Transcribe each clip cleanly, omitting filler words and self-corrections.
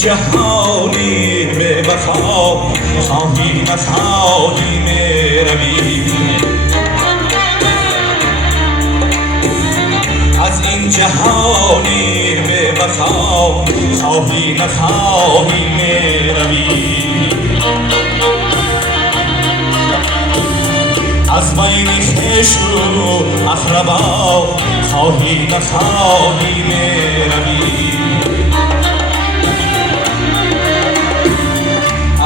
جهانی به وفا خواهی نخواهی میروی از این جهانی به وفا خواهی نخواهی میروی از بین خویش و اقربا خواهی نخواهی میروی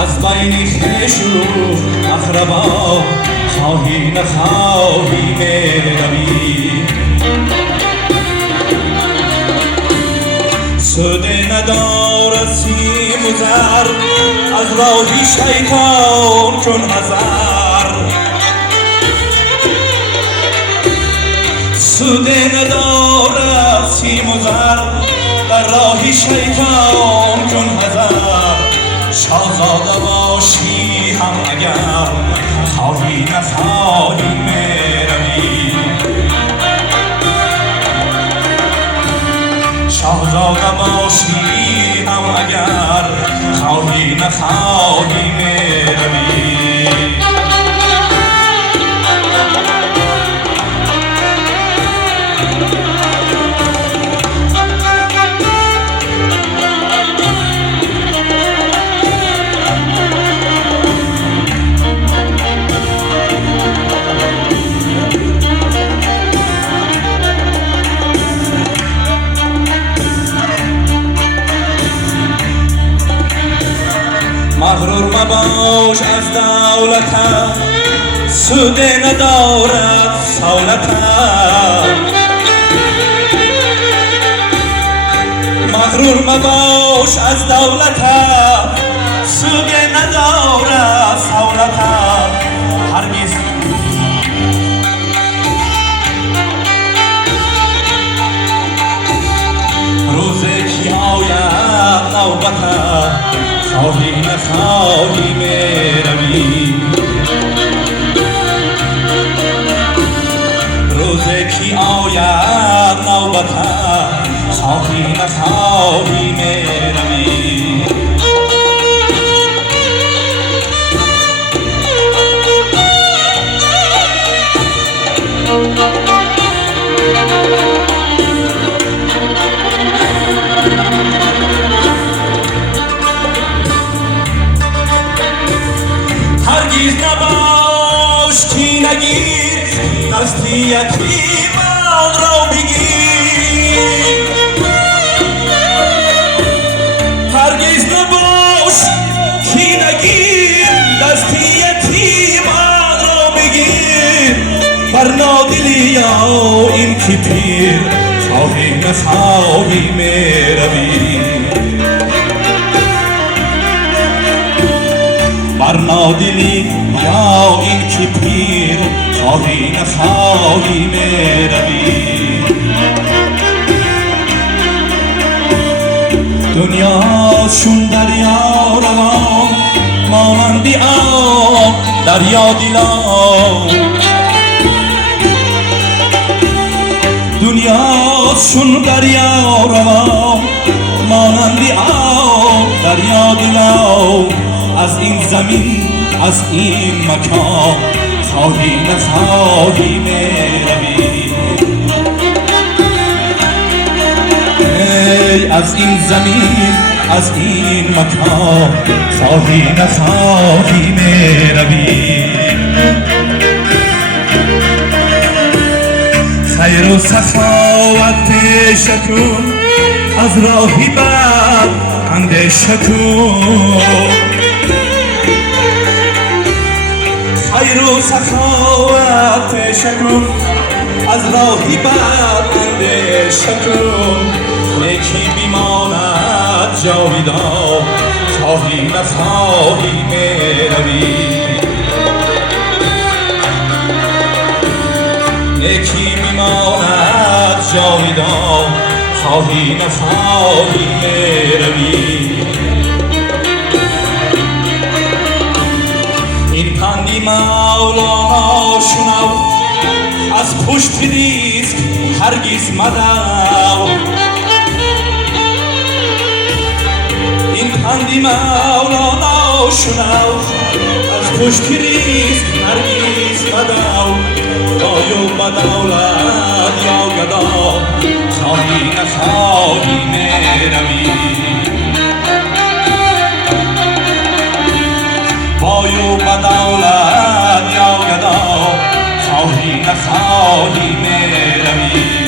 از بین خویش و اقربا خواهی نخواهی میروی سود ندارد سیم و زر از راهی شیطان چون حذر سود ندارد سیم و زر در راهی شیطان چون حذر شاهزاده باشی هم اگر خواهی نخواهی میروی شاهزاده باشی هم اگر خواهی نخواهی میروی مغرور مباش از دولتم سود ندارد سولتم مغرور مباش از دولتم سود ندارد سولتم هرگز روزی که آید نوبتم خواهی نخواهی میروی روزی که آید نوبتم خواهی نخواهی میروی هرگز نباش کی نگیر دست یتیمان را بگیر هرگز نباش کی نگیر دست یتیمان را بگیر بر نادلی این که پیر خواهی نخواهی میروی بر نادلی یا این که پیر خواهی نخواهی میروی دنیا شون دریا روان مانندی آب دریا دلا دنیا شون دریا روان مانندی آب دریا دلا از این زمین از این مکان خواهی نخواهی میروی ای از این زمین از این مکان خواهی نخواهی میروی خیر و سخاوت پیش کن از راهی بد اندیشه کن خیر و سخاوت پیش کن از راهی بد اندیشه کن یکی بیماند جاویدان خواهی نخواهی میروی یکی بیماند جاویدان خواهی نخواهی میروی این پندی مولانا شنو از پشت دیسک هرگز مدو این اندی مولانا شنو از پشت ریسک هرگیز مدو دایو بدولت یا گدا خواهی نخواهی میروی بایو بدولت یا گدا خواهی نخواهی میروی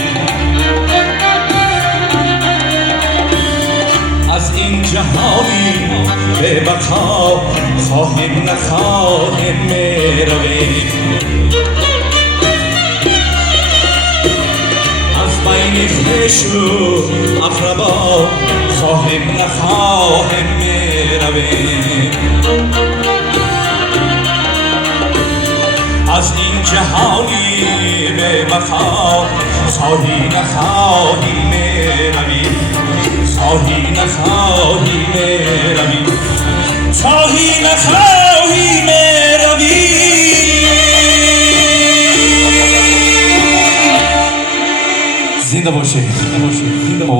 از این جهانی به بقا خواهیم نخواهیم میرویم از بین خویش و اقربا خواهیم نخواهیم میرویم از این جهانی به بقا خواهی نخواهی میرویم خواهی نخواهی میروی خواهی نخواهی میروی زنده باشی